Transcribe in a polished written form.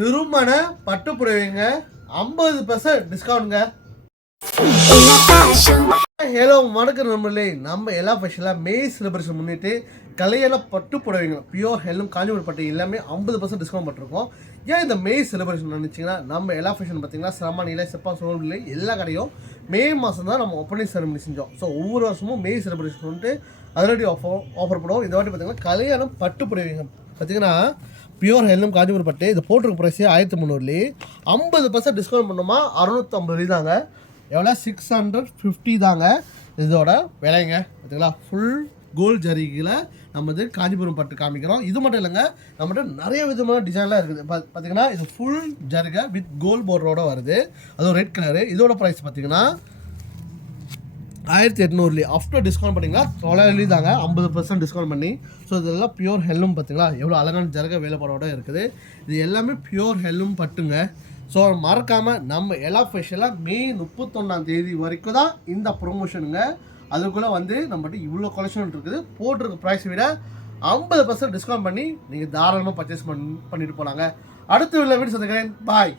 திருமண பட்டு புடவைங்க 50% டிஸ்கவுண்ட்ங்க. ஹலோ வணக்கம் நண்பர்களே, நம்ம எல்லா ஃபேஷனில் மே செலிப்ரேஷன் முன்னிட்டு கல்யாண பட்டு புடவைங்க பியூர் ஹெல்லும் காஞ்சிபுரம் பட்டு எல்லாமே 50% டிஸ்கவுண்ட் பண்ணிருக்கோம். ஏன் இந்த மே செலிப்ரேஷன் நினச்சிங்கன்னா, நம்ம எல்லா ஃபேஷன் பார்த்தீங்கன்னா சிரமணியில் செப்பா சோழில் எல்லா கடையும் மே மாதம் தான் நம்ம ஓப்பனிங் செரமனி செஞ்சோம். ஸோ ஒவ்வொரு வருஷமும் மே செலிப்ரேஷன் வந்துட்டு அதிரடி ஆஃபர் பண்ணுவோம். இந்த வாட்டி பார்த்தீங்கன்னா கல்யாணம் பட்டு புடவைங்க பார்த்தீங்கன்னா பியூர் ஹெல்லும் காஞ்சிபுரம் பட்டு இது போட்டிருக்க ப்ரைஸே 1300 50% டிஸ்கவுண்ட் பண்ணோமா 650 தாங்க. எவ்வளோ 650 தாங்க இதோட விலைங்க. பார்த்தீங்களா ஃபுல் கோல்ட் ஜரிகில் நம்ம இது காஞ்சிபுரம் பட்டு காமிக்கிறோம். இது மட்டும் இல்லைங்க, நம்மகிட்ட நிறைய விதமான டிசைன்லாம் இருக்குது. பார்த்தீங்கன்னா இது ஃபுல் ஜரிகை வித் கோல்ட் போர்டரோட வருது, அதுவும் ரெட் கலரு. இதோட ப்ரைஸ் பார்த்தீங்கன்னா 1800 ஆஃப்டர் டிஸ்கவுண்ட் பண்ணிங்கன்னா 900 தாங்க, 50% டிஸ்கவுண்ட் பண்ணி. ஸோ இதெல்லாம் பியூர் ஹெல்லும் பார்த்தீங்களா எவ்வளோ அழகான ஜருகை வேலைப்பாடோட இருக்குது. இது எல்லாமே பியூர் ஹெல்லும் பட்டுங்க. ஸோ மறக்காமல் நம்ம எல்லா ஃபேஷனில் மே 31 வரைக்கும் தான் இந்த ப்ரொமோஷனுங்க. அதுக்குள்ளே வந்து நம்மகிட்ட இவ்வளோ கலெக்ஷன் இருக்குது. போட்டிருக்க ப்ரைஸை விட 50% டிஸ்கவுண்ட் பண்ணி நீங்கள் தாராளமாக பர்ச்சேஸ் பண்ணிட்டு போனாங்க. அடுத்த வீடியோ சந்திக்கிறேன். பாய்.